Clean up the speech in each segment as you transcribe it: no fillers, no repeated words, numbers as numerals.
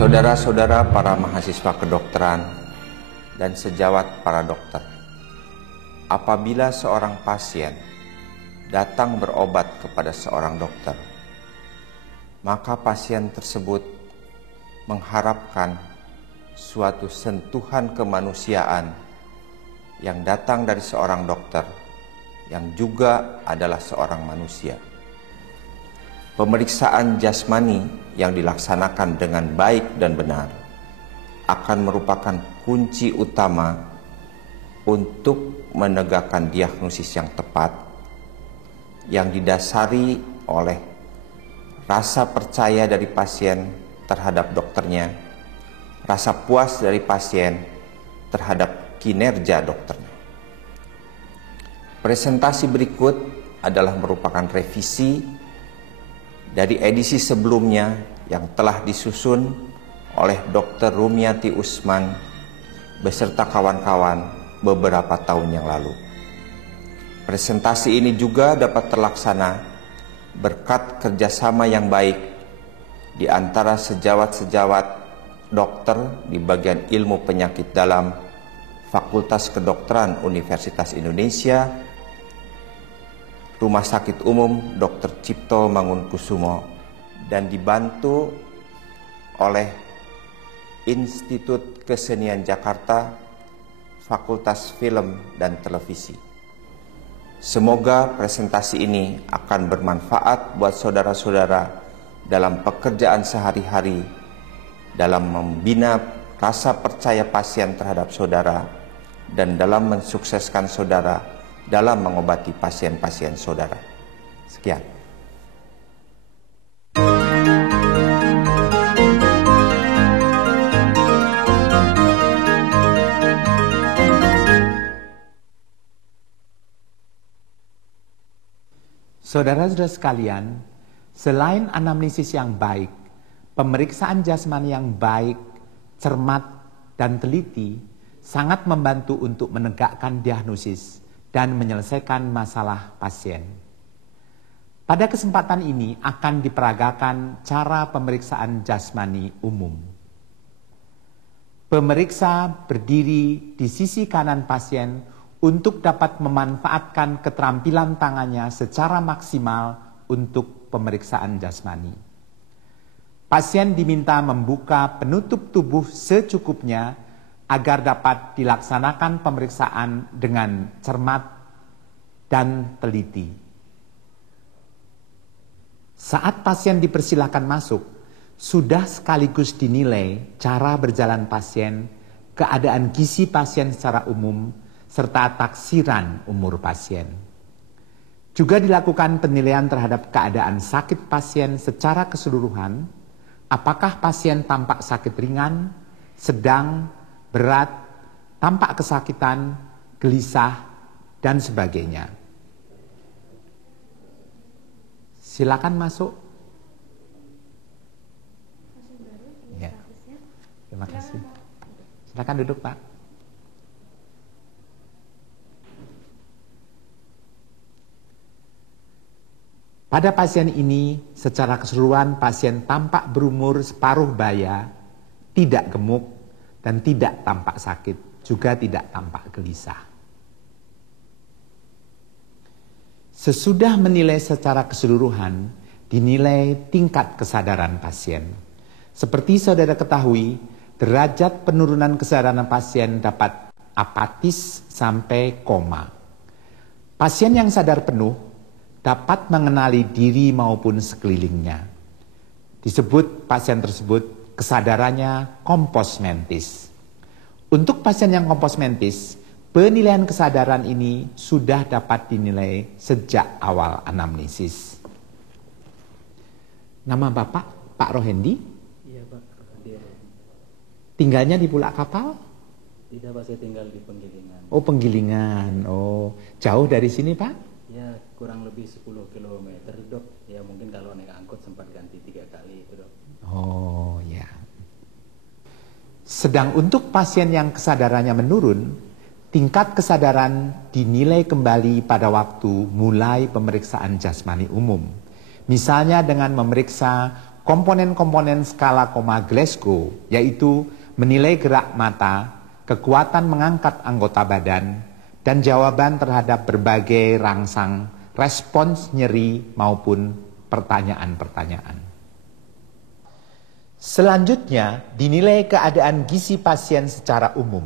Saudara-saudara para mahasiswa kedokteran dan sejawat para dokter, apabila seorang pasien datang berobat kepada seorang dokter, maka pasien tersebut mengharapkan suatu sentuhan kemanusiaan yang datang dari seorang dokter yang juga adalah seorang manusia. Pemeriksaan jasmani yang dilaksanakan dengan baik dan benar akan merupakan kunci utama untuk menegakkan diagnosis yang tepat, yang didasari oleh rasa percaya dari pasien terhadap dokternya, rasa puas dari pasien terhadap kinerja dokternya. Presentasi berikut adalah merupakan revisi dari edisi sebelumnya yang telah disusun oleh Dr. Rumiati Usman beserta kawan-kawan beberapa tahun yang lalu. Presentasi ini juga dapat terlaksana berkat kerjasama yang baik di antara sejawat-sejawat dokter di bagian ilmu penyakit dalam Fakultas Kedokteran Universitas Indonesia, Rumah Sakit Umum Dr. Cipto Mangunkusumo, dan dibantu oleh Institut Kesenian Jakarta, Fakultas Film dan Televisi. Semoga presentasi ini akan bermanfaat buat saudara-saudara dalam pekerjaan sehari-hari, dalam membina rasa percaya pasien terhadap saudara, dan dalam mensukseskan saudara dalam mengobati pasien-pasien saudara. Sekian. Saudara-saudara sekalian, selain anamnesis yang baik, pemeriksaan jasmani yang baik, cermat, dan teliti sangat membantu untuk menegakkan diagnosis dan menyelesaikan masalah pasien. Pada kesempatan ini akan diperagakan cara pemeriksaan jasmani umum. Pemeriksa berdiri di sisi kanan pasien untuk dapat memanfaatkan keterampilan tangannya secara maksimal untuk pemeriksaan jasmani. Pasien diminta membuka penutup tubuh secukupnya agar dapat dilaksanakan pemeriksaan dengan cermat dan teliti. Saat pasien dipersilakan masuk, sudah sekaligus dinilai cara berjalan pasien, keadaan gizi pasien secara umum, serta taksiran umur pasien. Juga dilakukan penilaian terhadap keadaan sakit pasien secara keseluruhan, apakah pasien tampak sakit ringan, sedang, berat, tampak kesakitan, gelisah, dan sebagainya. Silakan masuk. Ya. Terima kasih. Silakan duduk, Pak. Pada pasien ini, secara keseluruhan pasien tampak berumur separuh baya, tidak gemuk, dan tidak tampak sakit, juga tidak tampak gelisah. Sesudah menilai secara keseluruhan, dinilai tingkat kesadaran pasien. Seperti saudara ketahui, derajat penurunan kesadaran pasien dapat apatis sampai koma. Pasien yang sadar penuh dapat mengenali diri maupun sekelilingnya. Disebut pasien tersebut kesadarannya kompos mentis. Untuk pasien yang kompos mentis, penilaian kesadaran ini sudah dapat dinilai sejak awal anamnesis. Nama Bapak, Pak Rohendi? Iya Pak, Tinggalnya di Pulau Kapal? Tidak Pak, saya tinggal di Penggilingan. Oh, Penggilingan. Oh, jauh dari sini Pak? Ya kurang lebih 10 km Dok. Ya mungkin kalau naik angkot sempat ganti 3 kali itu Dok. Oh ya. Sedang untuk pasien yang kesadarannya menurun, tingkat kesadaran dinilai kembali pada waktu mulai pemeriksaan jasmani umum. Misalnya dengan memeriksa komponen-komponen skala koma Glasgow, yaitu menilai gerak mata, kekuatan mengangkat anggota badan, dan jawaban terhadap berbagai rangsang respons nyeri maupun pertanyaan-pertanyaan. Selanjutnya, dinilai keadaan gizi pasien secara umum.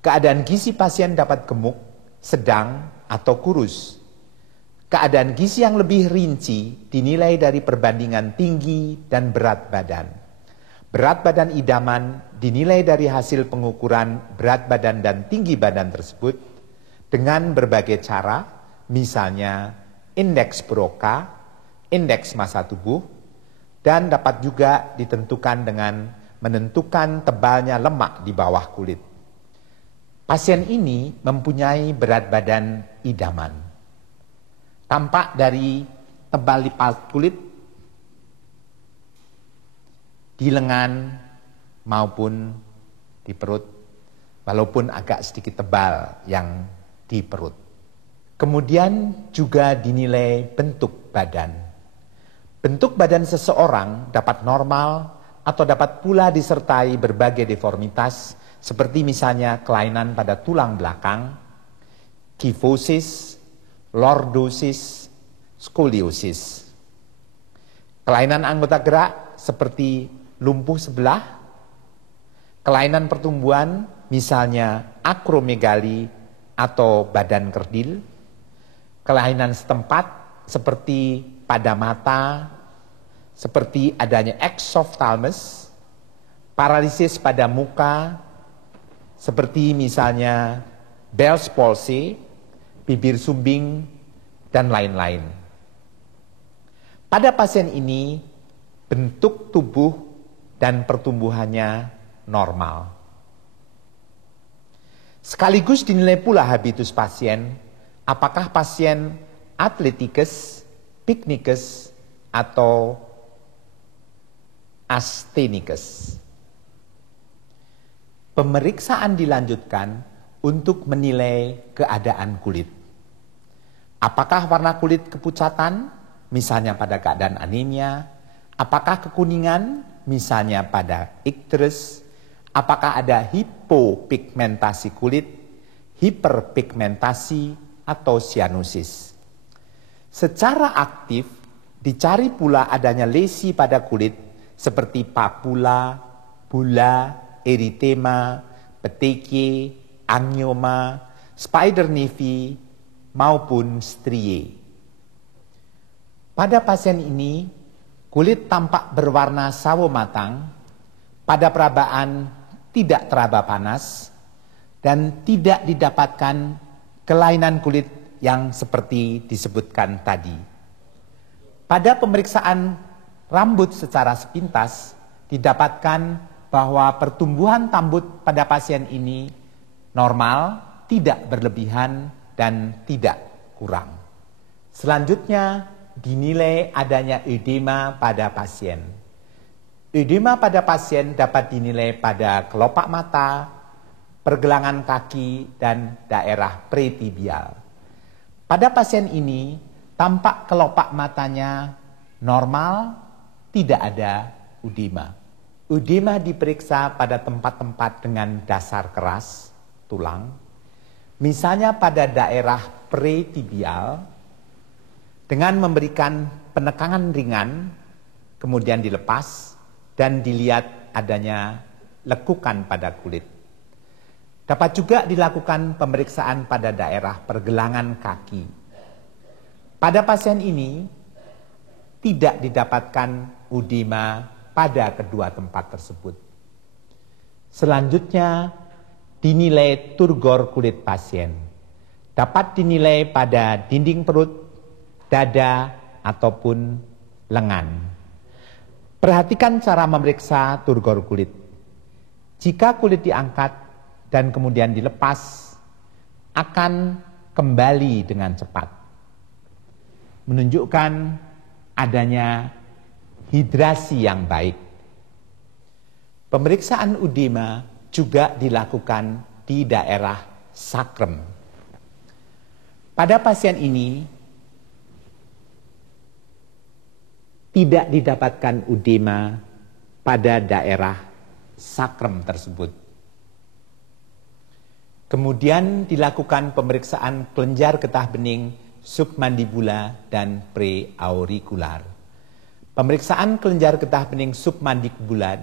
Keadaan gizi pasien dapat gemuk, sedang, atau kurus. Keadaan gizi yang lebih rinci dinilai dari perbandingan tinggi dan berat badan. Berat badan idaman dinilai dari hasil pengukuran berat badan dan tinggi badan tersebut dengan berbagai cara, misalnya indeks Broca, indeks massa tubuh, dan dapat juga ditentukan dengan menentukan tebalnya lemak di bawah kulit. Pasien ini mempunyai berat badan idaman. Tampak dari tebal lipat kulit, di lengan maupun di perut, walaupun agak sedikit tebal yang di perut. Kemudian juga dinilai bentuk badan. Bentuk badan seseorang dapat normal atau dapat pula disertai berbagai deformitas seperti misalnya kelainan pada tulang belakang, kifosis, lordosis, skoliosis. Kelainan anggota gerak seperti lumpuh sebelah, kelainan pertumbuhan misalnya akromegali atau badan kerdil, kelainan setempat seperti pada mata, seperti adanya exophthalmos, paralisis pada muka, seperti misalnya Bell's palsy, bibir sumbing, dan lain-lain. Pada pasien ini, bentuk tubuh dan pertumbuhannya normal. Sekaligus dinilai pula habitus pasien, apakah pasien atleticus, picnicus, atau asthenicus. Pemeriksaan dilanjutkan untuk menilai keadaan kulit. Apakah warna kulit kepucatan, misalnya pada keadaan anemia, apakah kekuningan, misalnya pada ikterus, apakah ada hipopigmentasi kulit, hiperpigmentasi, atau cyanosis. Secara aktif, dicari pula adanya lesi pada kulit seperti papula, bula, eritema, peteke, angioma, spider nevi, maupun striae. Pada pasien ini, kulit tampak berwarna sawo matang, pada perabaan tidak teraba panas, dan tidak didapatkan kelainan kulit yang seperti disebutkan tadi. Pada pemeriksaan rambut secara sepintas, didapatkan bahwa pertumbuhan rambut pada pasien ini normal, tidak berlebihan, dan tidak kurang. Selanjutnya, dinilai adanya edema pada pasien. Edema pada pasien dapat dinilai pada kelopak mata, pergelangan kaki, dan daerah pretibial. Pada pasien ini, tampak kelopak matanya normal, tidak ada edema. Edema diperiksa pada tempat-tempat dengan dasar keras, tulang, misalnya pada daerah pretibial, dengan memberikan penekanan ringan, kemudian dilepas, dan dilihat adanya lekukan pada kulit. Dapat juga dilakukan pemeriksaan pada daerah pergelangan kaki. Pada pasien ini, tidak didapatkan edema pada kedua tempat tersebut. Selanjutnya, dinilai turgor kulit pasien. Dapat dinilai pada dinding perut, dada, ataupun lengan. Perhatikan cara memeriksa turgor kulit. Jika kulit diangkat dan kemudian dilepas, akan kembali dengan cepat, menunjukkan adanya hidrasi yang baik. Pemeriksaan edema juga dilakukan di daerah sakrem. Pada pasien ini, tidak didapatkan edema pada daerah sakrem tersebut. Kemudian dilakukan pemeriksaan kelenjar getah bening submandibula dan preaurikular. Pemeriksaan kelenjar getah bening submandibula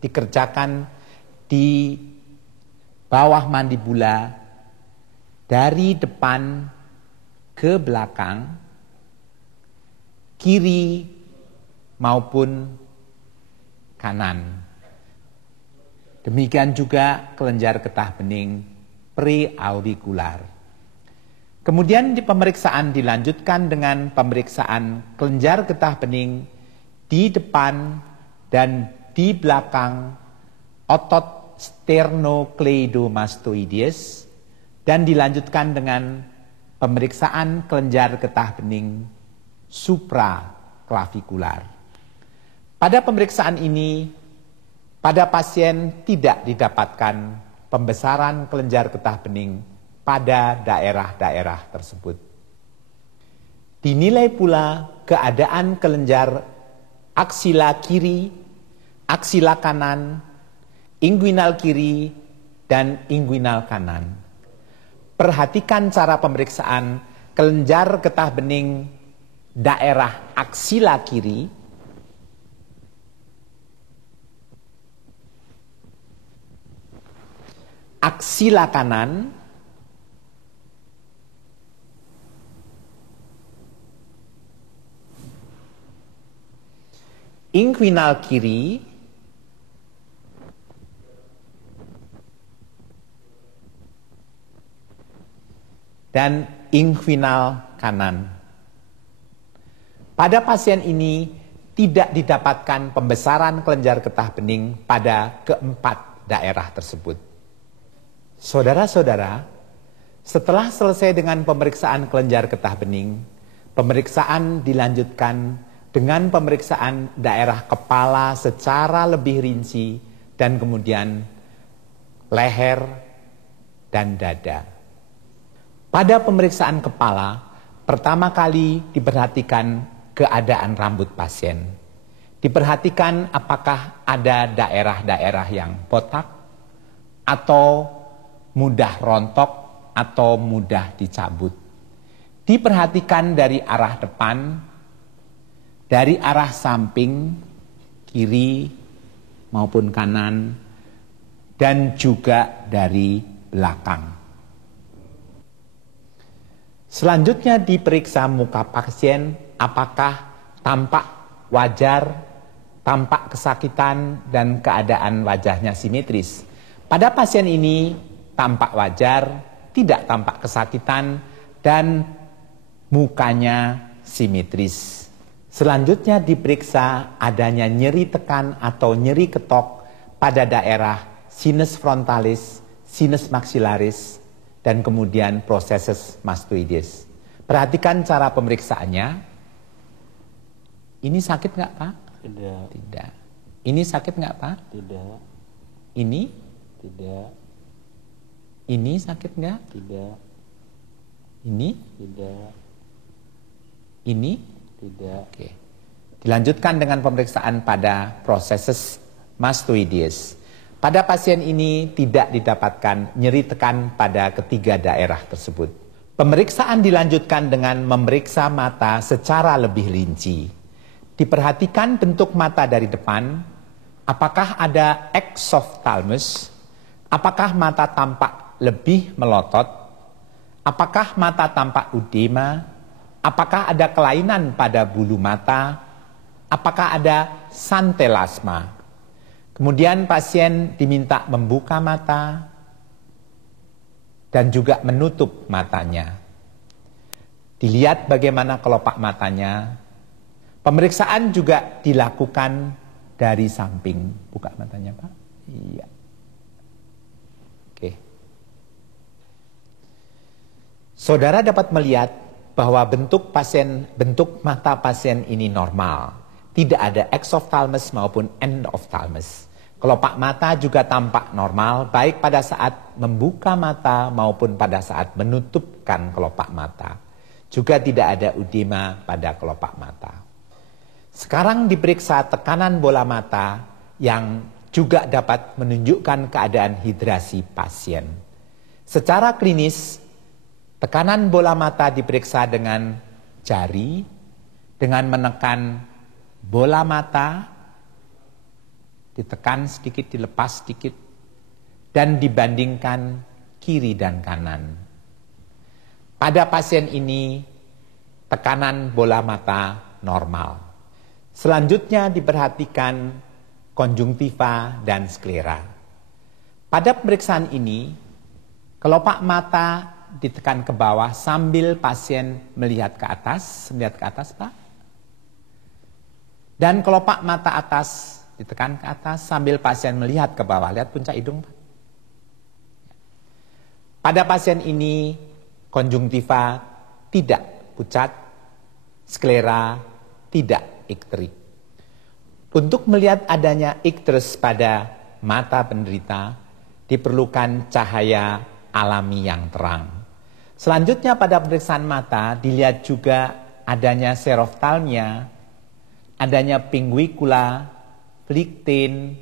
dikerjakan di bawah mandibula dari depan ke belakang, kiri maupun kanan. Demikian juga kelenjar getah bening preaurikular. Kemudian di pemeriksaan dilanjutkan dengan pemeriksaan kelenjar getah bening di depan dan di belakang otot sternocleidomastoides, dan dilanjutkan dengan pemeriksaan kelenjar getah bening supraklavikular. Pada pemeriksaan ini, pada pasien tidak didapatkan pembesaran kelenjar getah bening pada daerah-daerah tersebut. Dinilai pula keadaan kelenjar aksila kiri, aksila kanan, inguinal kiri, dan inguinal kanan. Perhatikan cara pemeriksaan kelenjar getah bening daerah aksila kiri, aksila kanan, inguinal kiri, dan inguinal kanan. Pada pasien ini tidak didapatkan pembesaran kelenjar getah bening pada keempat daerah tersebut. Saudara-saudara, setelah selesai dengan pemeriksaan kelenjar getah bening, pemeriksaan dilanjutkan dengan pemeriksaan daerah kepala secara lebih rinci dan kemudian leher dan dada. Pada pemeriksaan kepala, pertama kali diperhatikan keadaan rambut pasien. Diperhatikan apakah ada daerah-daerah yang botak atau mudah rontok atau mudah dicabut. Diperhatikan dari arah depan, dari arah samping, kiri maupun kanan, dan juga dari belakang. Selanjutnya diperiksa muka pasien, apakah tampak wajar, tampak kesakitan, dan keadaan wajahnya simetris. Pada pasien ini tampak wajar, tidak tampak kesakitan, dan mukanya simetris. Selanjutnya diperiksa adanya nyeri tekan atau nyeri ketok pada daerah sinus frontalis, sinus maxillaris, dan kemudian prosesus mastoides. Perhatikan cara pemeriksaannya. Ini sakit nggak Pak? Tidak. Tidak. Ini sakit nggak Pak? Tidak. Ini? Tidak. Ini sakit nggak? Tidak. Ini? Tidak. Ini? Tidak. Oke. Dilanjutkan dengan pemeriksaan pada proses mastoides. Pada pasien ini tidak didapatkan nyeri tekan pada ketiga daerah tersebut. Pemeriksaan dilanjutkan dengan memeriksa mata secara lebih rinci. Diperhatikan bentuk mata dari depan, apakah ada exophthalmos, apakah mata tampak lebih melotot, apakah mata tampak udema, apakah ada kelainan pada bulu mata, apakah ada santelasma. Kemudian pasien diminta membuka mata dan juga menutup matanya. Dilihat bagaimana kelopak matanya. Pemeriksaan juga dilakukan dari samping. Buka matanya Pak. Iya. Oke. Saudara dapat melihat bahwa bentuk mata pasien ini normal. Tidak ada exophthalmos maupun endophthalmos. Kelopak mata juga tampak normal baik pada saat membuka mata maupun pada saat menutupkan kelopak mata. Juga tidak ada udema pada kelopak mata. Sekarang diperiksa tekanan bola mata yang juga dapat menunjukkan keadaan hidrasi pasien. Secara klinis, tekanan bola mata diperiksa dengan jari, dengan menekan bola mata, ditekan sedikit, dilepas sedikit, dan dibandingkan kiri dan kanan. Pada pasien ini, tekanan bola mata normal. Selanjutnya diperhatikan konjungtiva dan sklera. Pada pemeriksaan ini, kelopak mata ditekan ke bawah sambil pasien melihat ke atas Pak. Dan kelopak mata atas ditekan ke atas sambil pasien melihat ke bawah. Lihat puncak hidung Pak. Pada pasien ini, konjungtiva tidak pucat, sklera tidak ikterik. Untuk melihat adanya ikterus pada mata penderita, diperlukan cahaya alami yang terang. Selanjutnya pada pemeriksaan mata, dilihat juga adanya seroftalmia, adanya pinguicula, flictin,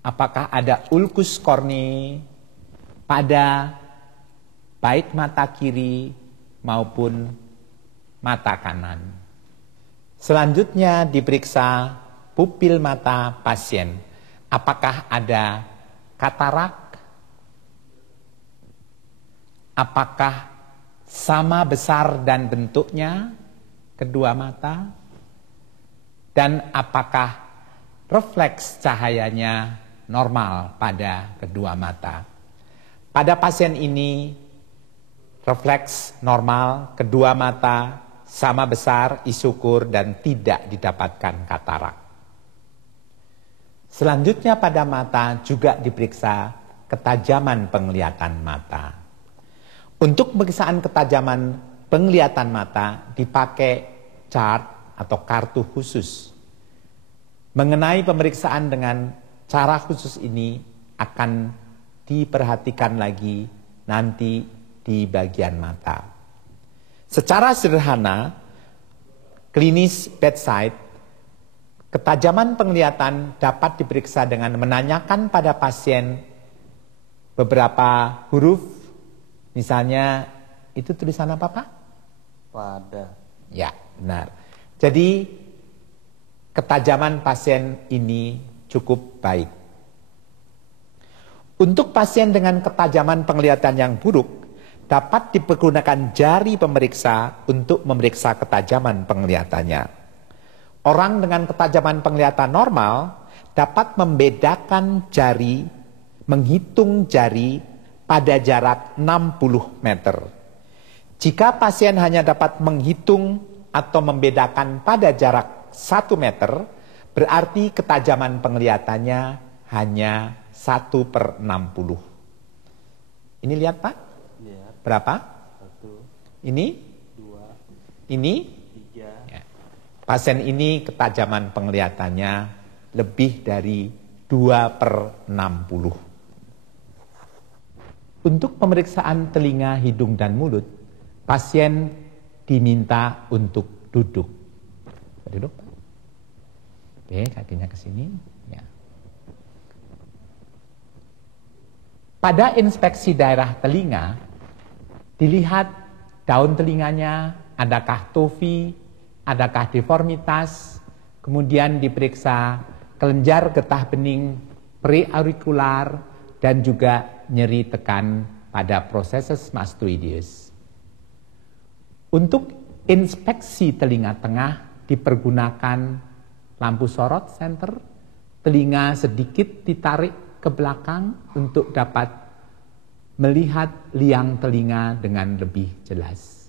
apakah ada ulcus cornei pada baik mata kiri maupun mata kanan. Selanjutnya diperiksa pupil mata pasien. Apakah ada katarak? Apakah sama besar dan bentuknya kedua mata? Dan apakah refleks cahayanya normal pada kedua mata? Pada pasien ini refleks normal kedua mata, sama besar, isokur, dan tidak didapatkan katarak. Selanjutnya pada mata juga diperiksa ketajaman penglihatan mata. Untuk pemeriksaan ketajaman penglihatan mata dipakai chart atau kartu khusus. Mengenai pemeriksaan dengan cara khusus ini akan diperhatikan lagi nanti di bagian mata. Secara sederhana, klinis bedside, ketajaman penglihatan dapat diperiksa dengan menanyakan pada pasien beberapa huruf. Misalnya, itu tulisan apa Pak? Pada. Ya, benar. Jadi, ketajaman pasien ini cukup baik. Untuk pasien dengan ketajaman penglihatan yang buruk, dapat dipergunakan jari pemeriksa untuk memeriksa ketajaman penglihatannya. Orang dengan ketajaman penglihatan normal dapat membedakan jari, menghitung jari pada jarak 60 meter. Jika pasien hanya dapat menghitung atau membedakan pada jarak 1 meter, berarti ketajaman penglihatannya hanya 1/60. Ini lihat Pak? Lihat. Berapa? 1, Ini? 2, Ini? 3, Ya. Pasien ini ketajaman penglihatannya lebih dari 2/60. Untuk pemeriksaan telinga, hidung, dan mulut, pasien diminta untuk duduk. Duduk, Pak. Oke, kakinya ke sini. Ya. Pada inspeksi daerah telinga, dilihat daun telinganya, adakah tofi, adakah deformitas, kemudian diperiksa kelenjar getah bening preaurikular dan juga nyeri tekan pada prosesus mastoideus. Untuk inspeksi telinga tengah dipergunakan lampu sorot senter, telinga sedikit ditarik ke belakang untuk dapat melihat liang telinga dengan lebih jelas.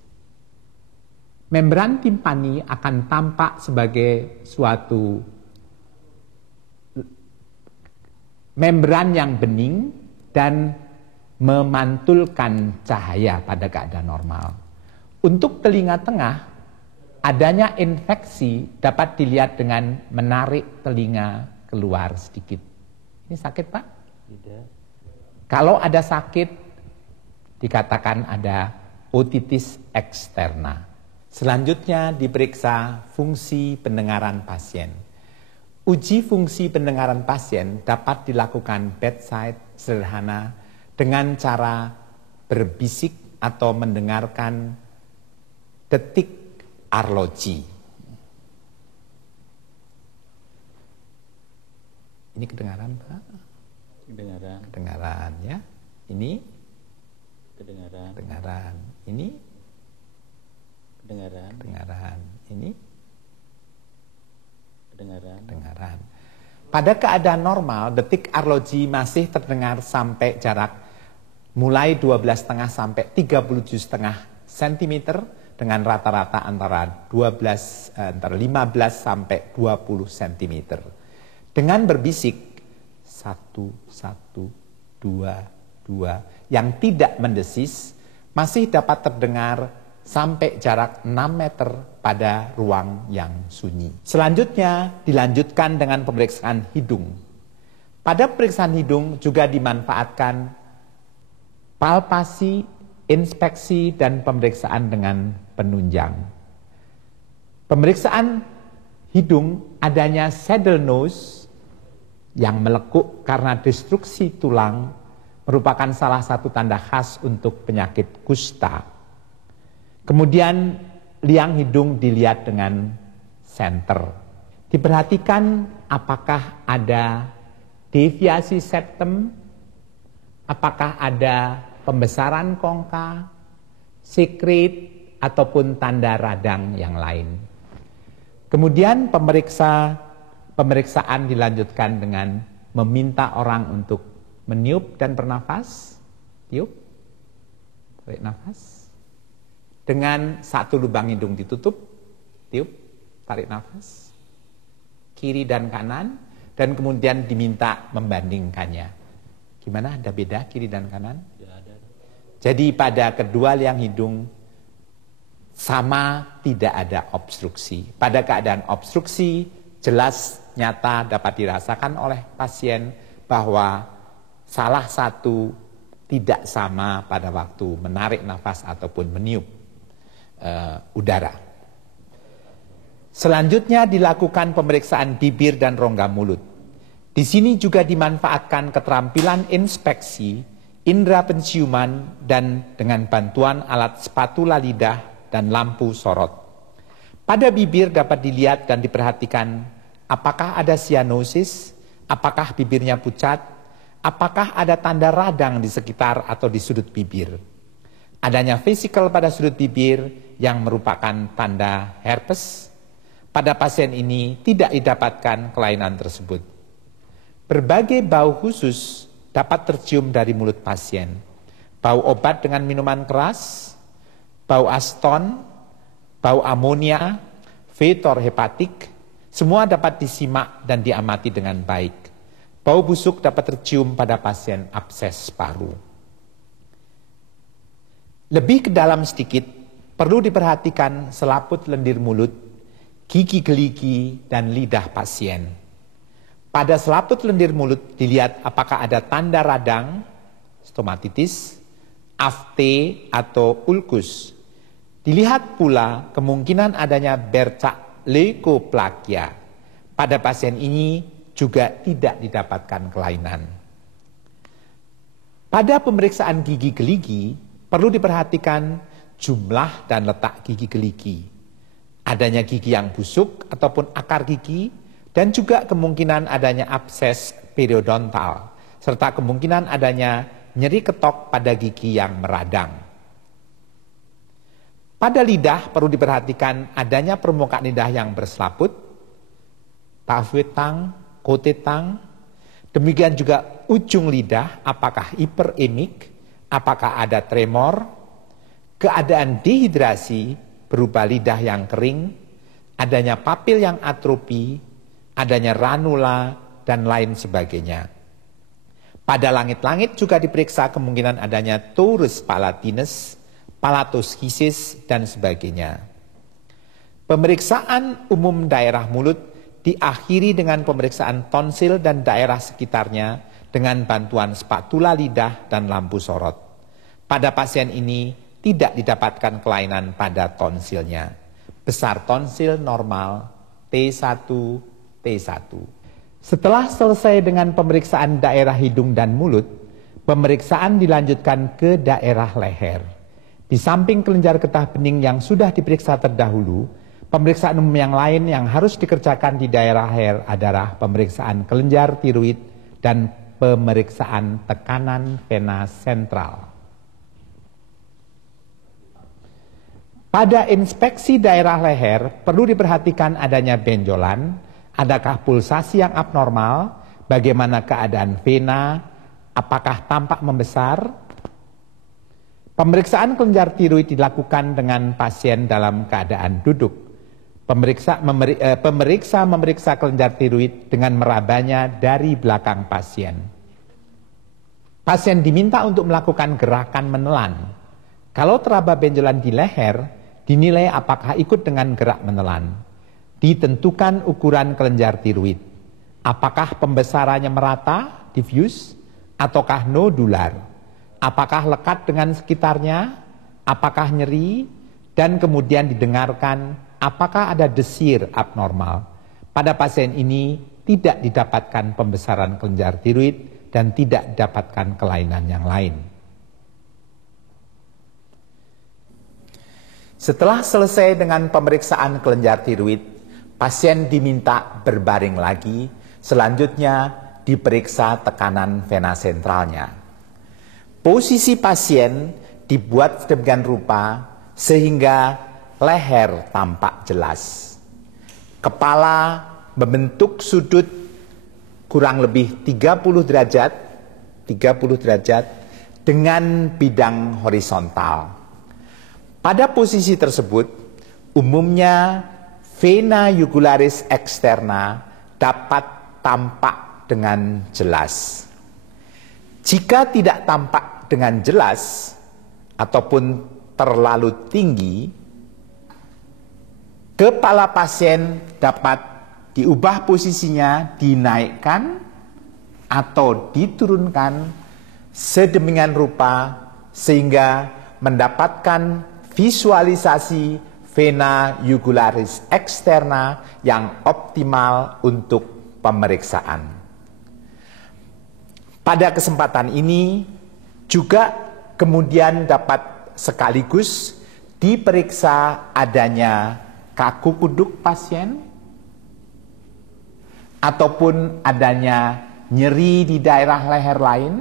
Membran timpani akan tampak sebagai suatu membran yang bening dan memantulkan cahaya pada keadaan normal. Untuk telinga tengah, adanya infeksi dapat dilihat dengan menarik telinga keluar sedikit. Ini sakit, Pak? Tidak. Kalau ada sakit, dikatakan ada otitis eksterna. Selanjutnya diperiksa fungsi pendengaran pasien. Uji fungsi pendengaran pasien dapat dilakukan bedside sederhana dengan cara berbisik atau mendengarkan detik arloji. Ini kedengaran, Pak? Kedengaran. Kedengaran, ya. Ini Kedengaran. kedengaran. Ini Kedengaran. kedengaran. Ini Kedengaran. kedengaran. Pada keadaan normal, detik arloji masih terdengar sampai jarak mulai 12,5 sampai 37,5 cm dengan rata-rata antara 15 sampai 20 cm. Dengan berbisik 1, 1, 2, 2 yang tidak mendesis masih dapat terdengar sampai jarak 6 meter pada ruang yang sunyi. Selanjutnya dilanjutkan dengan pemeriksaan hidung. Pada pemeriksaan hidung juga dimanfaatkan palpasi, inspeksi, dan pemeriksaan dengan penunjang. Pemeriksaan hidung adanya saddle nose yang melekuk karena destruksi tulang merupakan salah satu tanda khas untuk penyakit kusta. Kemudian liang hidung dilihat dengan senter. Diperhatikan apakah ada deviasi septum, apakah ada pembesaran kongka, sekret, ataupun tanda radang yang lain. Kemudian pemeriksaan dilanjutkan dengan meminta orang untuk meniup dan bernafas. Tiup, tarik nafas. Dengan satu lubang hidung ditutup, tiup, tarik nafas. Kiri dan kanan, dan kemudian diminta membandingkannya. Gimana, ada beda kiri dan kanan? Tidak ada. Jadi pada kedua liang hidung sama, tidak ada obstruksi. Pada keadaan obstruksi, jelas nyata dapat dirasakan oleh pasien bahwa salah satu tidak sama pada waktu menarik nafas ataupun meniup udara. Selanjutnya dilakukan pemeriksaan bibir dan rongga mulut. Di sini juga dimanfaatkan keterampilan inspeksi, indera penciuman, dan dengan bantuan alat spatula lidah dan lampu sorot. Pada bibir dapat dilihat dan diperhatikan apakah ada sianosis, apakah bibirnya pucat, apakah ada tanda radang di sekitar atau di sudut bibir. Adanya vesikel pada sudut bibir yang merupakan tanda herpes. Pada pasien ini tidak didapatkan kelainan tersebut. Berbagai bau khusus dapat tercium dari mulut pasien. Bau obat dengan minuman keras, bau aston, bau amonia, vetor hepatik, semua dapat disimak dan diamati dengan baik. Bau busuk dapat tercium pada pasien abses paru. Lebih ke dalam sedikit, perlu diperhatikan selaput lendir mulut, gigi geligi, dan lidah pasien. Pada selaput lendir mulut dilihat apakah ada tanda radang, stomatitis, afte atau ulkus. Dilihat pula kemungkinan adanya bercak leukoplakia. Pada pasien ini juga tidak didapatkan kelainan. Pada pemeriksaan gigi geligi perlu diperhatikan jumlah dan letak gigi geligi, adanya gigi yang busuk ataupun akar gigi, dan juga kemungkinan adanya abses periodontal, serta kemungkinan adanya nyeri ketok pada gigi yang meradang. Pada lidah perlu diperhatikan adanya permukaan lidah yang berselaput, tafwetang, kotetang, demikian juga ujung lidah apakah hiperemik, apakah ada tremor, keadaan dehidrasi berupa lidah yang kering, adanya papil yang atrofi, adanya ranula, dan lain sebagainya. Pada langit-langit juga diperiksa kemungkinan adanya torus palatinus, palatoschisis, dan sebagainya. Pemeriksaan umum daerah mulut diakhiri dengan pemeriksaan tonsil dan daerah sekitarnya dengan bantuan spatula lidah dan lampu sorot. Pada pasien ini tidak didapatkan kelainan pada tonsilnya. Besar tonsil normal T1, T1. Setelah selesai dengan pemeriksaan daerah hidung dan mulut, pemeriksaan dilanjutkan ke daerah leher. Di samping kelenjar getah bening yang sudah diperiksa terdahulu, pemeriksaan umum yang lain yang harus dikerjakan di daerah leher adalah pemeriksaan kelenjar tiroid dan pemeriksaan tekanan vena sentral. Pada inspeksi daerah leher perlu diperhatikan adanya benjolan, adakah pulsasi yang abnormal, bagaimana keadaan vena, apakah tampak membesar. Pemeriksaan kelenjar tiroid dilakukan dengan pasien dalam keadaan duduk. Pemeriksa memeriksa kelenjar tiroid dengan merabanya dari belakang pasien. Pasien diminta untuk melakukan gerakan menelan. Kalau teraba benjolan di leher, dinilai apakah ikut dengan gerak menelan. Ditentukan ukuran kelenjar tiroid. Apakah pembesarannya merata, diffuse, ataukah nodular? Apakah lekat dengan sekitarnya? Apakah nyeri? Dan kemudian didengarkan apakah ada desir abnormal. Pada pasien ini tidak didapatkan pembesaran kelenjar tiroid dan tidak didapatkan kelainan yang lain. Setelah selesai dengan pemeriksaan kelenjar tiroid, pasien diminta berbaring lagi, selanjutnya diperiksa tekanan vena sentralnya. Posisi pasien dibuat sedemikian rupa sehingga leher tampak jelas. Kepala membentuk sudut kurang lebih 30 derajat dengan bidang horizontal. Pada posisi tersebut, umumnya vena jugularis externa dapat tampak dengan jelas. Jika tidak tampak dengan jelas ataupun terlalu tinggi, kepala pasien dapat diubah posisinya, dinaikkan atau diturunkan sedemikian rupa sehingga mendapatkan visualisasi vena jugularis externa yang optimal untuk pemeriksaan. Pada kesempatan ini juga kemudian dapat sekaligus diperiksa adanya kaku kuduk pasien ataupun adanya nyeri di daerah leher lain,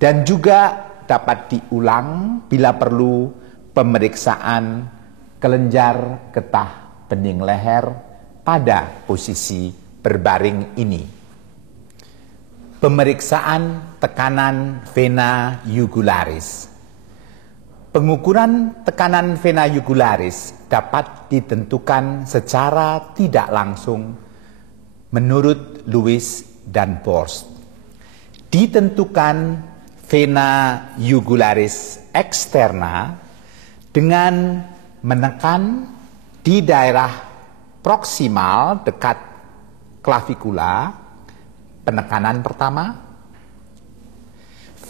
dan juga dapat diulang bila perlu pemeriksaan kelenjar getah bening leher pada posisi berbaring ini. Pemeriksaan tekanan vena jugularis. Pengukuran tekanan vena jugularis dapat ditentukan secara tidak langsung menurut Lewis dan Borst. Ditentukan vena jugularis externa dengan menekan di daerah proksimal dekat klavikula, penekanan pertama.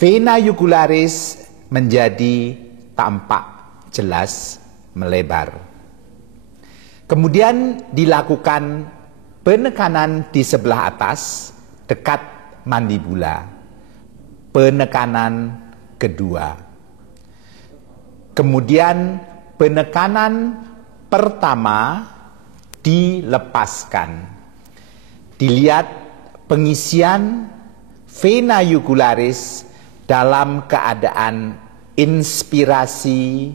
Vena jugularis menjadi tampak jelas melebar. Kemudian dilakukan penekanan di sebelah atas dekat mandibula. Penekanan kedua. Kemudian penekanan pertama dilepaskan. Dilihat pengisian vena jugularis dalam keadaan inspirasi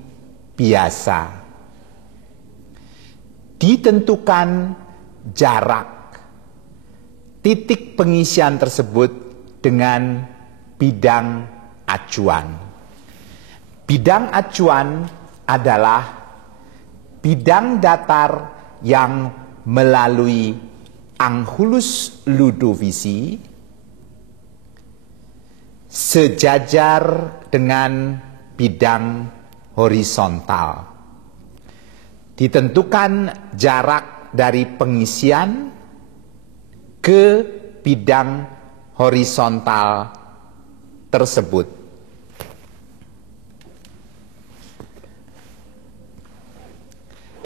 biasa. Ditentukan jarak titik pengisian tersebut dengan bidang acuan. Bidang acuan adalah bidang datar yang melalui Angulus Ludovisi sejajar dengan bidang horizontal. Ditentukan jarak dari pengisian ke bidang horizontal tersebut.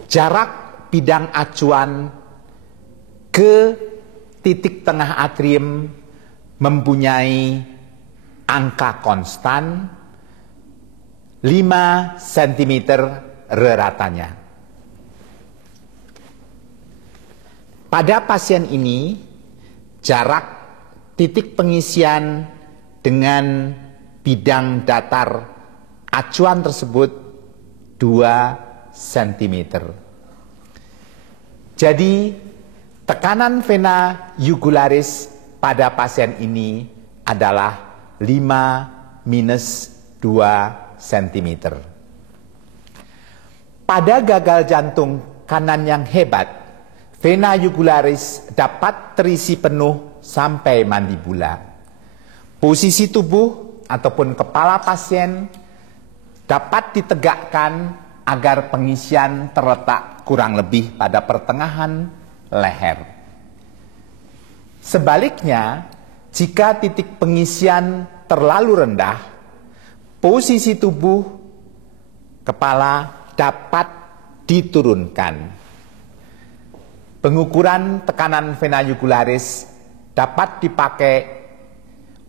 Jarak bidang acuan ke titik tengah atrium mempunyai angka konstan 5 cm reratanya. Pada pasien ini, jarak titik pengisian dengan bidang datar acuan tersebut 2 cm. Jadi, tekanan vena jugularis pada pasien ini adalah 5 minus 2 cm. Pada gagal jantung kanan yang hebat, vena jugularis dapat terisi penuh sampai mandibula. Posisi tubuh ataupun kepala pasien dapat ditegakkan agar pengisian terletak kurang lebih pada pertengahan leher. Sebaliknya, jika titik pengisian terlalu rendah, posisi tubuh kepala dapat diturunkan. Pengukuran tekanan vena jugularis dapat dipakai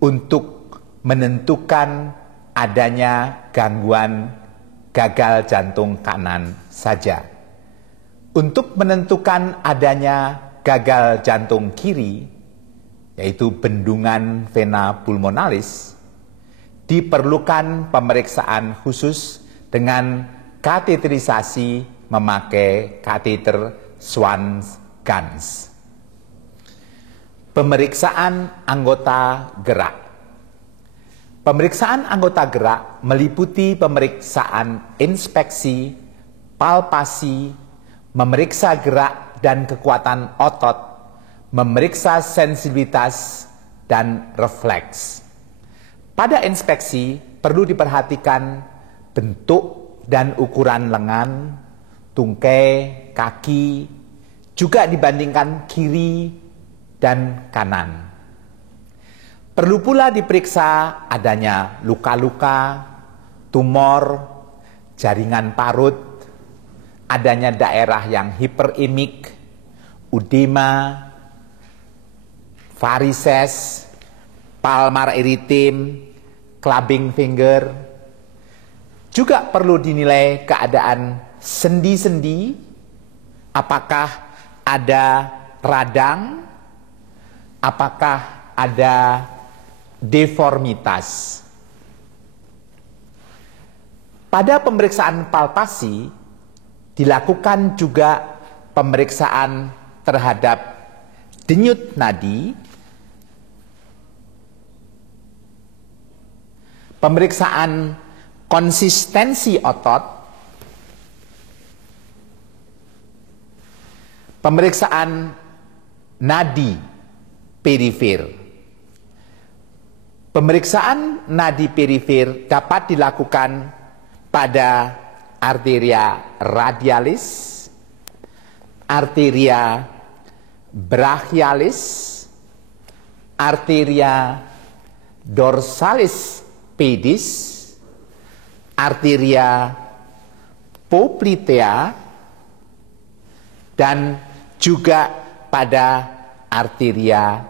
untuk menentukan adanya gangguan gagal jantung kanan saja. Untuk menentukan adanya gagal jantung kiri, yaitu bendungan vena pulmonalis, diperlukan pemeriksaan khusus dengan kateterisasi memakai kateter Swan-Ganz. Pemeriksaan anggota gerak. Pemeriksaan anggota gerak meliputi pemeriksaan inspeksi, palpasi, memeriksa gerak dan kekuatan otot, memeriksa sensitivitas dan refleks. Pada inspeksi perlu diperhatikan bentuk dan ukuran lengan, tungkai, kaki, juga dibandingkan kiri dan kanan. Perlu pula diperiksa adanya luka-luka, tumor, jaringan parut, adanya daerah yang hiperemik, udema, varises, palmar erythema, clubbing finger. Juga perlu dinilai keadaan sendi-sendi, apakah ada radang, apakah ada deformitas. Pada pemeriksaan palpasi dilakukan juga pemeriksaan terhadap denyut nadi, pemeriksaan konsistensi otot, pemeriksaan nadi perifer. Pemeriksaan nadi perifer dapat dilakukan pada arteria radialis, arteria brachialis, arteria dorsalis pedis, arteria poplitea, dan juga pada arteria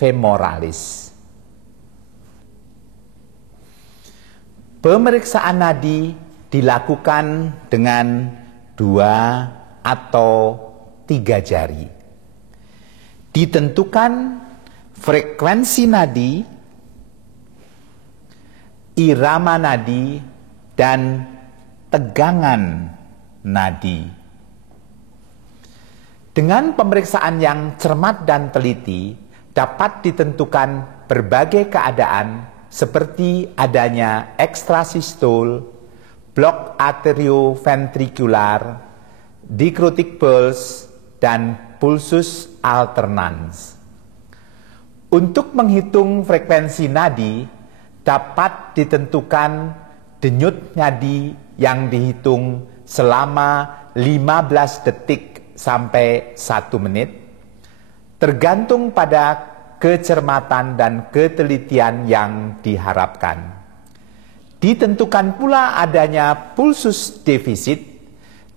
femoralis. Pemeriksaan nadi dilakukan dengan 2 atau 3 jari. Ditentukan frekuensi nadi, irama nadi, dan tegangan nadi. Dengan pemeriksaan yang cermat dan teliti, dapat ditentukan berbagai keadaan seperti adanya ekstrasistol, blok arterioventrikular, dikrotik pulse, dan pulsus alternans. Untuk menghitung frekuensi nadi, dapat ditentukan denyut nadi yang dihitung selama 15 detik sampai 1 menit, tergantung pada kecermatan dan ketelitian yang diharapkan. Ditentukan pula adanya pulsus defisit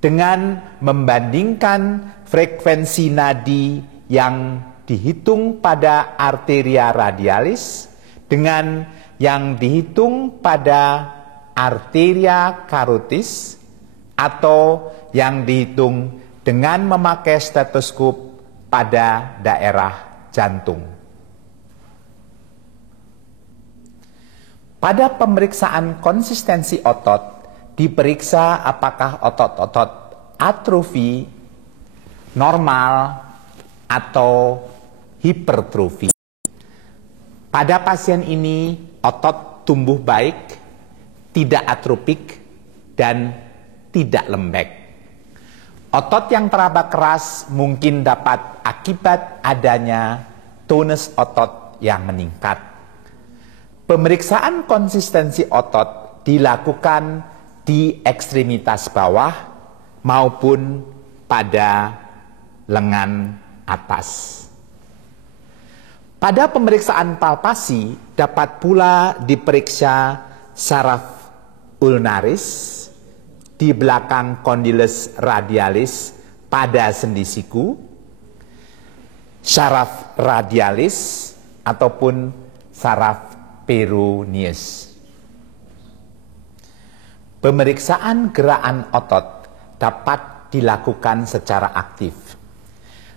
dengan membandingkan frekuensi nadi yang dihitung pada arteria radialis dengan yang dihitung pada arteria carotis atau yang dihitung dengan memakai stetoskop pada daerah jantung. Pada pemeriksaan konsistensi otot, diperiksa apakah otot-otot atrofi, normal, atau hipertrofi. Pada pasien ini, otot tumbuh baik, tidak atrofik, dan tidak lembek. Otot yang teraba keras mungkin dapat akibat adanya tonus otot yang meningkat. Pemeriksaan konsistensi otot dilakukan di ekstremitas bawah maupun pada lengan atas. Pada pemeriksaan palpasi dapat pula diperiksa saraf ulnaris di belakang kondilus radialis pada sendi siku, saraf radialis ataupun saraf peroneus. Pemeriksaan gerakan otot dapat dilakukan secara aktif.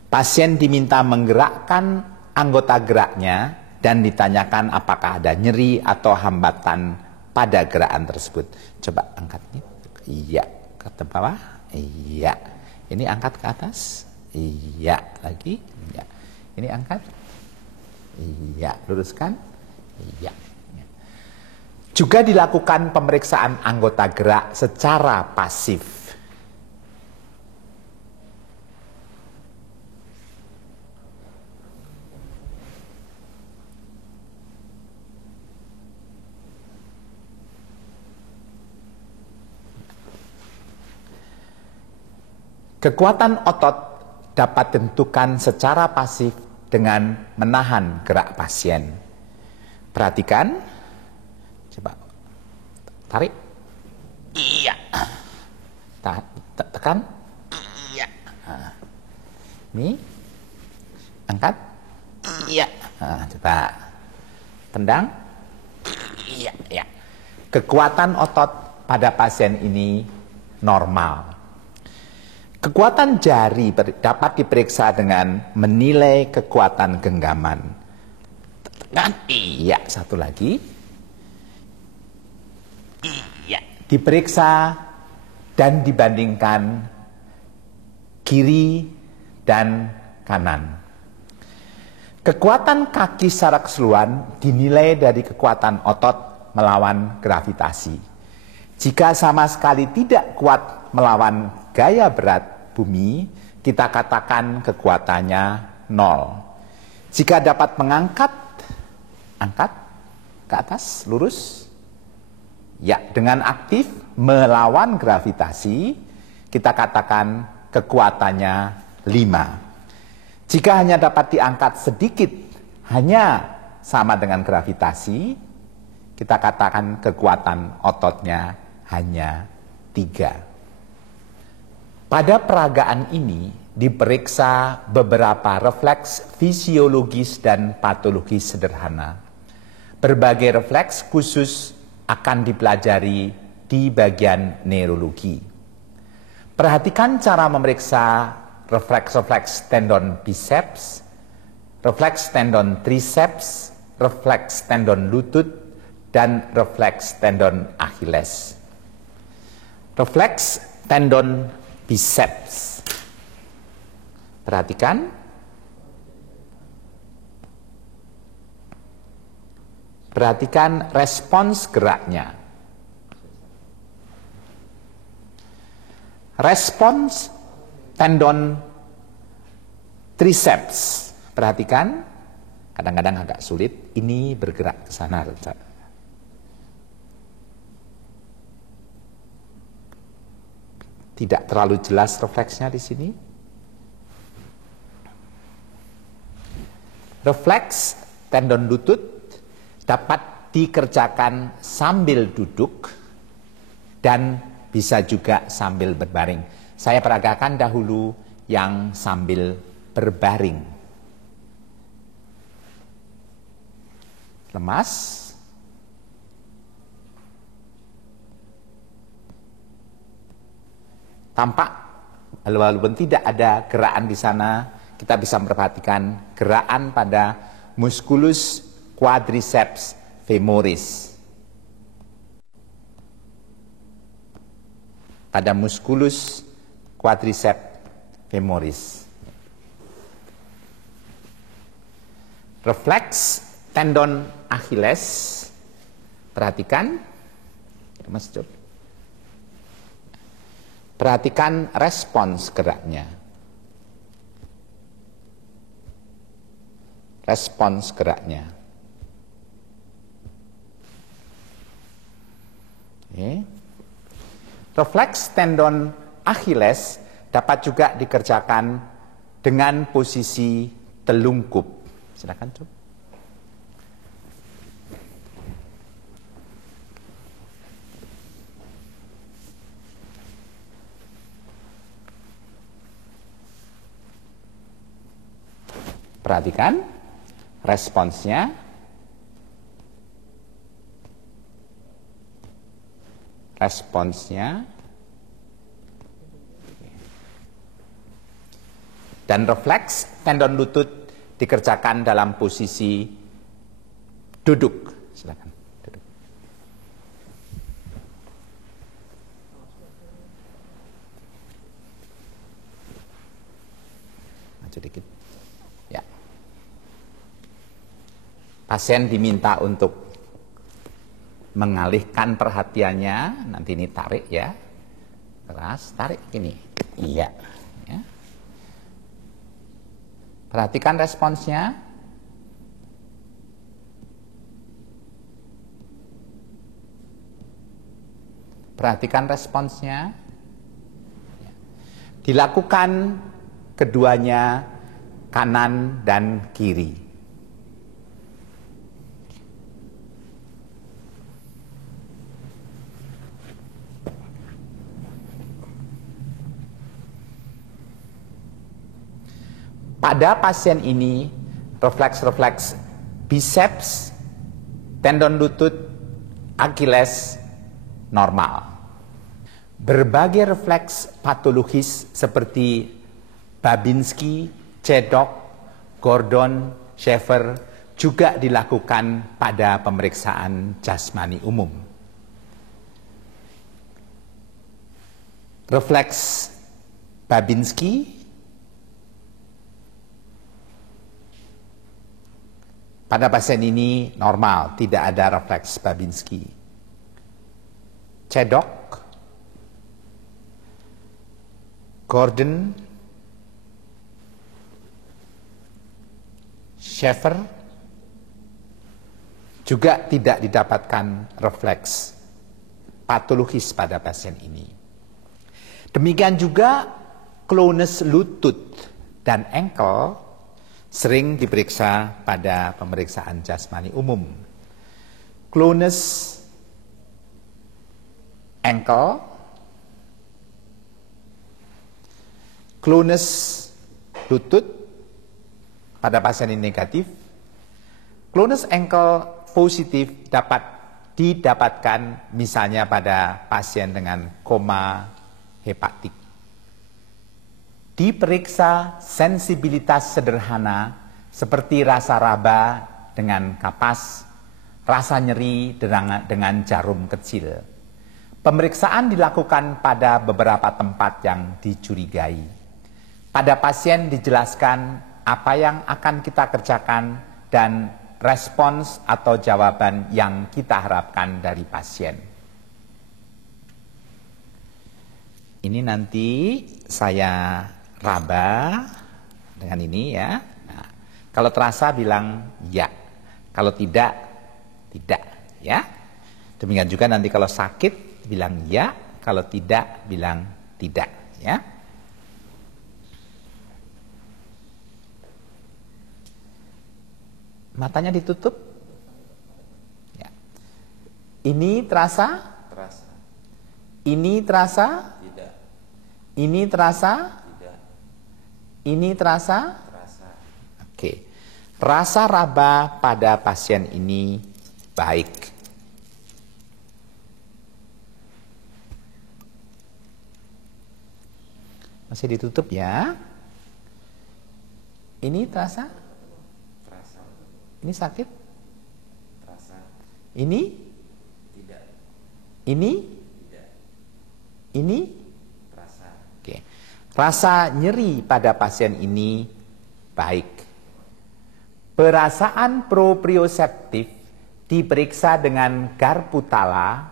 Pasien diminta menggerakkan anggota geraknya dan ditanyakan apakah ada nyeri atau hambatan pada gerakan tersebut. Coba angkat ini. Iya, ke bawah. Iya. Ini angkat ke atas. Iya, lagi. Iya. Ini angkat. Iya, luruskan. Iya. Juga dilakukan pemeriksaan anggota gerak secara pasif. Kekuatan otot dapat ditentukan secara pasif dengan menahan gerak pasien. Perhatikan, coba tarik, iya, tekan, iya, ini angkat, iya, coba tendang, iya, ya. Kekuatan otot pada pasien ini normal. Kekuatan jari dapat diperiksa dengan menilai kekuatan genggaman. Iya, satu lagi. Iya, diperiksa dan dibandingkan kiri dan kanan. Kekuatan kaki secara keseluruhan dinilai dari kekuatan otot melawan gravitasi. Jika sama sekali tidak kuat melawan gaya berat bumi, kita katakan kekuatannya 0. Jika dapat mengangkat, angkat ke atas, lurus. Ya, dengan aktif melawan gravitasi, kita katakan kekuatannya Jika hanya dapat diangkat sedikit, hanya sama dengan gravitasi, kita katakan kekuatan ototnya hanya 3. Pada peragaan ini diperiksa beberapa refleks fisiologis dan patologis sederhana. Berbagai refleks khusus akan dipelajari di bagian neurologi. Perhatikan cara memeriksa refleks tendon biceps, refleks tendon triceps, refleks tendon lutut, dan refleks tendon Achilles. Refleks tendon biceps. Perhatikan. Perhatikan respons geraknya. Respons tendon triceps. Perhatikan, kadang-kadang agak sulit. Ini bergerak ke sana. Tidak terlalu jelas refleksnya di sini. Refleks tendon lutut dapat dikerjakan sambil duduk dan bisa juga sambil berbaring. Saya peragakan dahulu yang sambil berbaring. Lemas. Tampak walaupun tidak ada gerakan di sana, kita bisa memperhatikan gerakan pada musculus quadriceps femoris. Pada musculus quadriceps femoris. Refleks tendon Achilles. Perhatikan. Mas Job. Perhatikan respons geraknya. Respons geraknya. Oke. Refleks tendon Achilles dapat juga dikerjakan dengan posisi telungkup. Silakan, Coba. Perhatikan responsnya. Responsnya. Dan refleks tendon lutut dikerjakan dalam posisi duduk. Silakan. Duduk. Maju dikit. Ya. Pasien diminta untuk mengalihkan perhatiannya. Nanti ini tarik ya. Keras, tarik gini. Iya. Ya. Perhatikan responsnya. Perhatikan responsnya. Dilakukan keduanya kanan dan kiri. Pada pasien ini, refleks-refleks biceps, tendon lutut, Achilles normal. Berbagai refleks patologis seperti Babinski, Chedok, Gordon, Schaeffer juga dilakukan pada pemeriksaan jasmani umum. Refleks Babinski pada pasien ini normal, tidak ada refleks Babinski. Chedok, Gordon, Schaeffer juga tidak didapatkan refleks patologis pada pasien ini. Demikian juga Clonus lutut dan engkel sering diperiksa pada pemeriksaan jasmani umum. Clonus engkel, clonus lutut pada pasien ini negatif. Clonus engkel positif dapat didapatkan misalnya pada pasien dengan koma hepatik. Diperiksa sensibilitas sederhana seperti rasa raba dengan kapas, rasa nyeri dengan jarum kecil. Pemeriksaan dilakukan pada beberapa tempat yang dicurigai. Pada pasien dijelaskan apa yang akan kita kerjakan dan respons atau jawaban yang kita harapkan dari pasien. Ini nanti saya raba dengan ini ya. Nah, kalau terasa bilang ya, kalau tidak, tidak ya. Demikian juga nanti kalau sakit bilang ya, kalau tidak bilang tidak ya. Matanya ditutup. Ya. Ini terasa? Terasa. Ini terasa? Tidak. Ini terasa? Tidak. Ini terasa? Terasa. Oke. Rasa raba pada pasien ini baik. Masih ditutup ya. Ini terasa? Terasa. Ini sakit? Terasa. Ini? Tidak. Ini? Tidak. Ini? Terasa. Oke. Rasa nyeri pada pasien ini baik. Perasaan proprioseptif diperiksa dengan garpu tala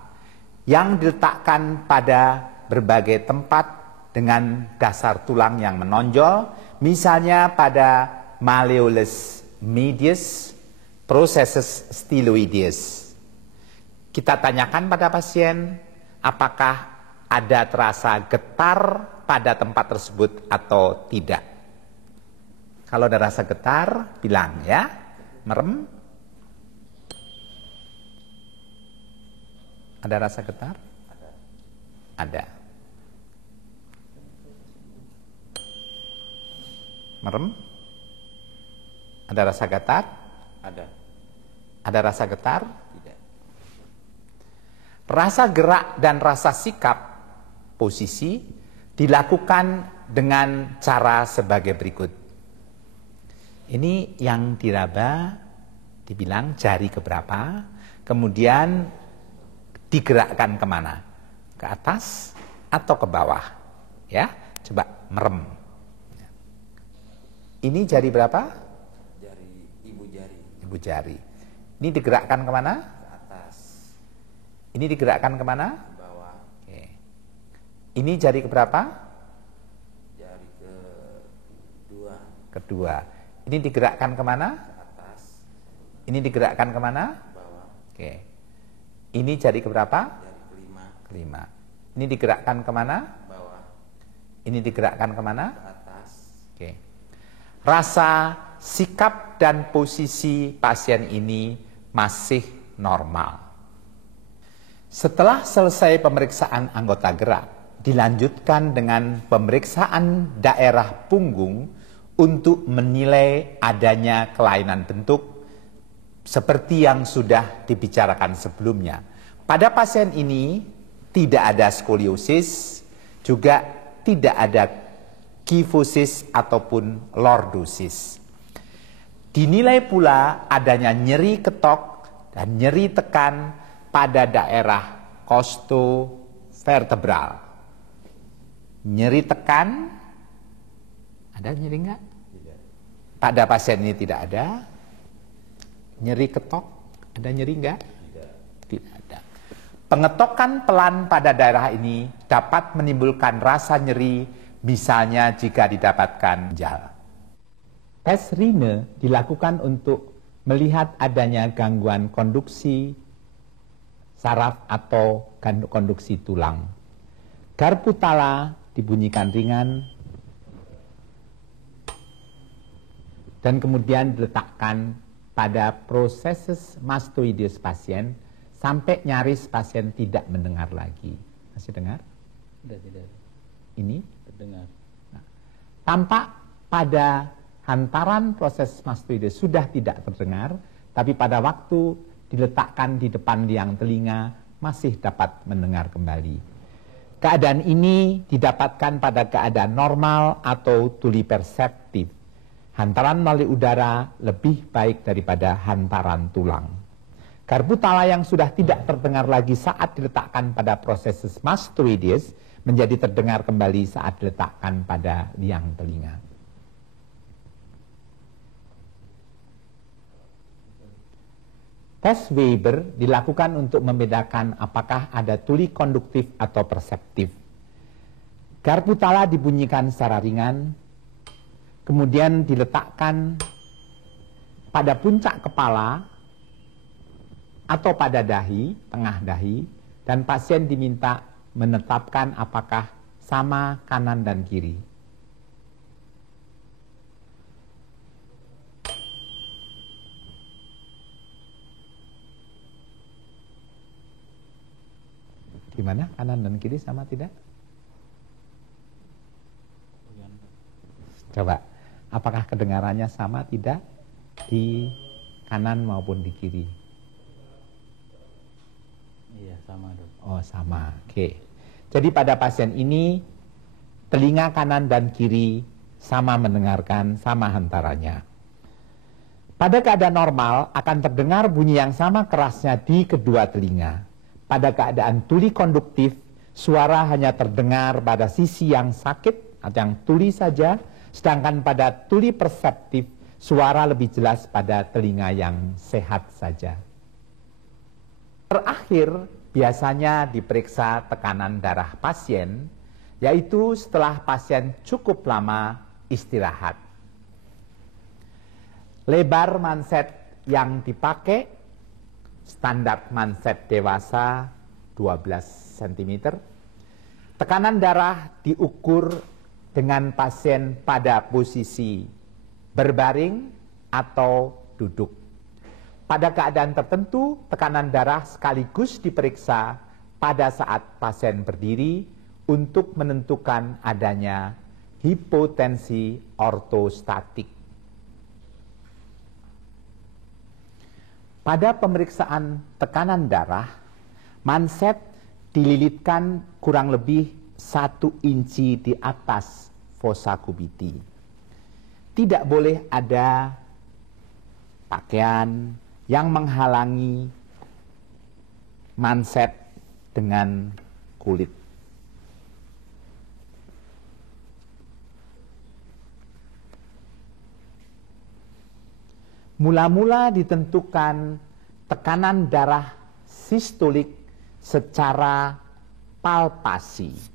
yang diletakkan pada berbagai tempat dengan dasar tulang yang menonjol, misalnya pada malleolus medius, processus styloideus. Kita tanyakan pada pasien apakah ada terasa getar pada tempat tersebut atau tidak. Kalau ada rasa getar, bilang ya, merem. Ada rasa getar? Ada. Merem? Ada rasa getar? Ada. Ada rasa getar? Tidak. Rasa gerak dan rasa sikap posisi dilakukan dengan cara sebagai berikut. Ini yang diraba, dibilang jari keberapa, kemudian digerakkan kemana? Ke atas atau ke bawah? Ya, coba merem. Ini jari berapa? Jari ibu jari. Ibu jari. Ini digerakkan kemana? Ke atas. Ini digerakkan kemana? Ke bawah. Oke. Ini jari keberapa? Jari kedua. Kedua. Ini digerakkan kemana? Ke atas. Ini digerakkan kemana? Ke bawah. Oke. Ini jari keberapa? Jari kelima. Kelima. Ini digerakkan kemana? Ke bawah. Ini digerakkan kemana? Ke atas. Oke. Rasa, sikap, dan posisi pasien ini masih normal. Setelah selesai pemeriksaan anggota gerak, dilanjutkan dengan pemeriksaan daerah punggung untuk menilai adanya kelainan bentuk seperti yang sudah dibicarakan sebelumnya. Pada pasien ini tidak ada skoliosis, juga tidak ada kifosis ataupun lordosis. Dinilai pula adanya nyeri ketok dan nyeri tekan pada daerah costovertebral. Nyeri tekan, ada nyeri enggak? Tidak. Pada pasien ini tidak ada. Nyeri ketok, ada nyeri enggak? Tidak. Tidak ada. Pengetokan pelan pada daerah ini dapat menimbulkan rasa nyeri, misalnya jika didapatkan ginjal. Tes Rine dilakukan untuk melihat adanya gangguan konduksi saraf atau konduksi tulang. Garpu tala dibunyikan ringan. dan kemudian diletakkan pada proses mastoideus pasien sampai nyaris pasien tidak mendengar lagi. Masih dengar? Sudah tidak Ini terdengar. tampak pada hantaran proses mastoideus sudah tidak terdengar, tapi pada waktu diletakkan di depan liang telinga masih dapat mendengar kembali. Keadaan ini didapatkan pada keadaan normal atau tuli perseptif. Hantaran melalui udara lebih baik daripada hantaran tulang. Garpu tala yang sudah tidak terdengar lagi saat diletakkan pada proses mastoideus menjadi terdengar kembali saat diletakkan pada liang telinga. Tes Weber dilakukan untuk membedakan apakah ada tuli konduktif atau perseptif. Garpu tala dibunyikan secara ringan, kemudian diletakkan pada puncak kepala atau pada dahi, tengah dahi, dan pasien diminta menetapkan apakah sama kanan dan kiri. Gimana? Kanan dan kiri sama tidak? Coba, apakah kedengarannya sama tidak di kanan maupun di kiri? Iya, sama dok. Oh, sama. Oke. Jadi pada pasien ini telinga kanan dan kiri sama mendengarkan, sama hantarannya. Pada keadaan normal akan terdengar bunyi yang sama kerasnya di kedua telinga. Pada keadaan tuli konduktif, suara hanya terdengar pada sisi yang sakit atau yang tuli saja, sedangkan pada tuli perseptif, suara lebih jelas pada telinga yang sehat saja. Terakhir, biasanya diperiksa tekanan darah pasien, yaitu setelah pasien cukup lama istirahat. Lebar manset yang dipakai, standar manset dewasa 12 cm. Tekanan darah diukur dengan pasien pada posisi berbaring atau duduk. Pada keadaan tertentu, tekanan darah sekaligus diperiksa pada saat pasien berdiri untuk menentukan adanya hipotensi ortostatik. Pada pemeriksaan tekanan darah, manset dililitkan kurang lebih 1 inci di atas fossa cubiti. Tidak boleh ada pakaian yang menghalangi manset dengan kulit. Mula-mula ditentukan tekanan darah sistolik secara palpasi.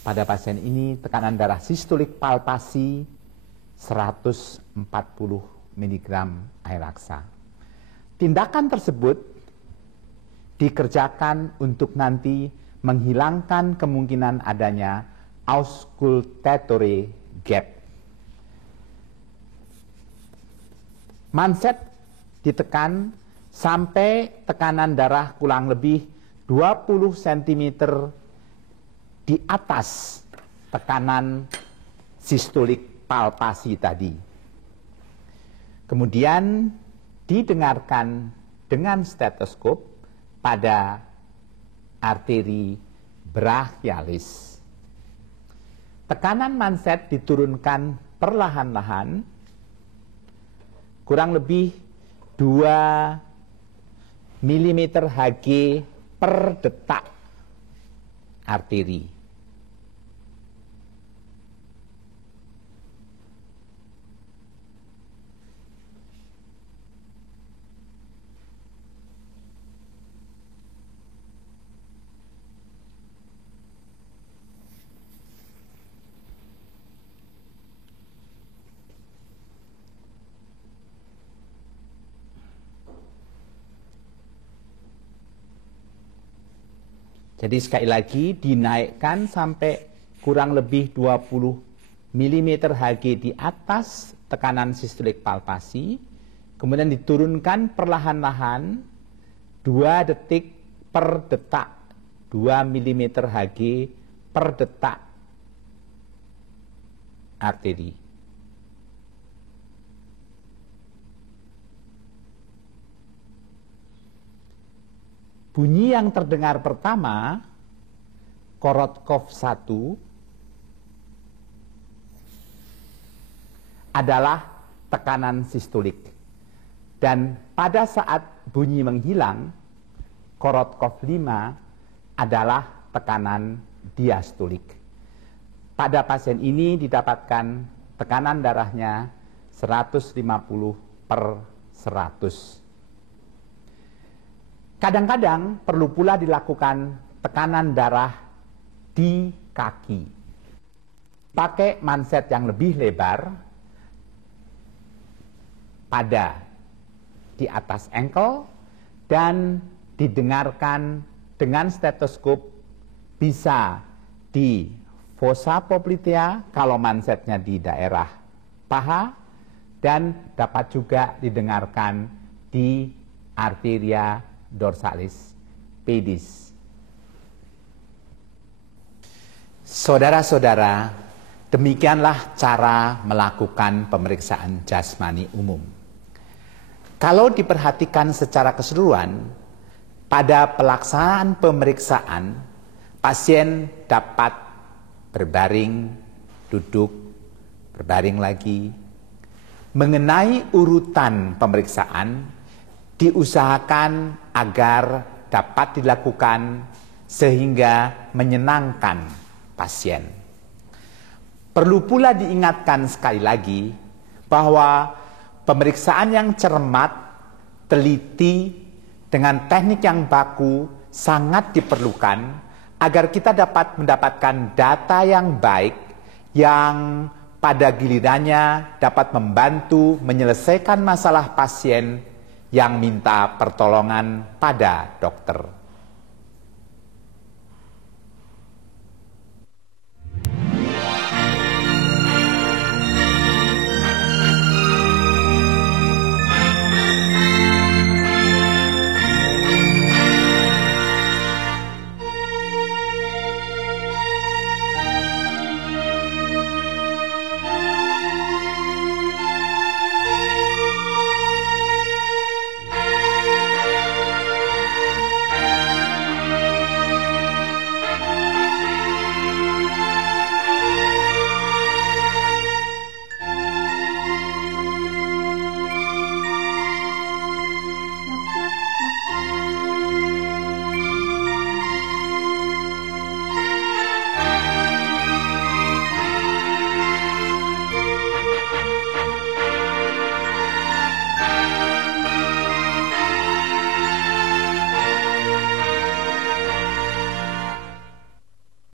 Pada pasien ini tekanan darah sistolik palpasi 140 mg air raksa. Tindakan tersebut dikerjakan untuk nanti menghilangkan kemungkinan adanya auscultatory gap. Manset ditekan sampai tekanan darah kurang lebih 20 cm di atas tekanan sistolik palpasi tadi. Kemudian didengarkan dengan stetoskop pada arteri brachialis. Tekanan manset diturunkan perlahan-lahan kurang lebih 2 mm Hg per detak arteri. Jadi sekali lagi dinaikkan sampai kurang lebih 20 mm Hg di atas tekanan sistolik palpasi, kemudian diturunkan perlahan-lahan 2 detik per detak, 2 mm Hg per detak arteri. Bunyi yang terdengar pertama, Korotkov 1, adalah tekanan sistolik. Dan pada saat bunyi menghilang, Korotkov 5 adalah tekanan diastolik. Pada pasien ini didapatkan tekanan darahnya 150/100. Kadang-kadang perlu pula dilakukan tekanan darah di kaki. Pakai manset yang lebih lebar pada di atas ankle dan didengarkan dengan stetoskop, bisa di fossa poplitea kalau mansetnya di daerah paha, dan dapat juga didengarkan di arteria dorsalis pedis. Saudara-saudara, demikianlah cara melakukan pemeriksaan jasmani umum. Kalau diperhatikan secara keseluruhan, pada pelaksanaan pemeriksaan, pasien dapat berbaring, duduk, berbaring lagi. Mengenai urutan pemeriksaan, diusahakan agar dapat dilakukan sehingga menyenangkan pasien. Perlu pula diingatkan sekali lagi bahwa pemeriksaan yang cermat, teliti, dengan teknik yang baku sangat diperlukan agar kita dapat mendapatkan data yang baik yang pada gilirannya dapat membantu menyelesaikan masalah pasien yang minta pertolongan pada dokter.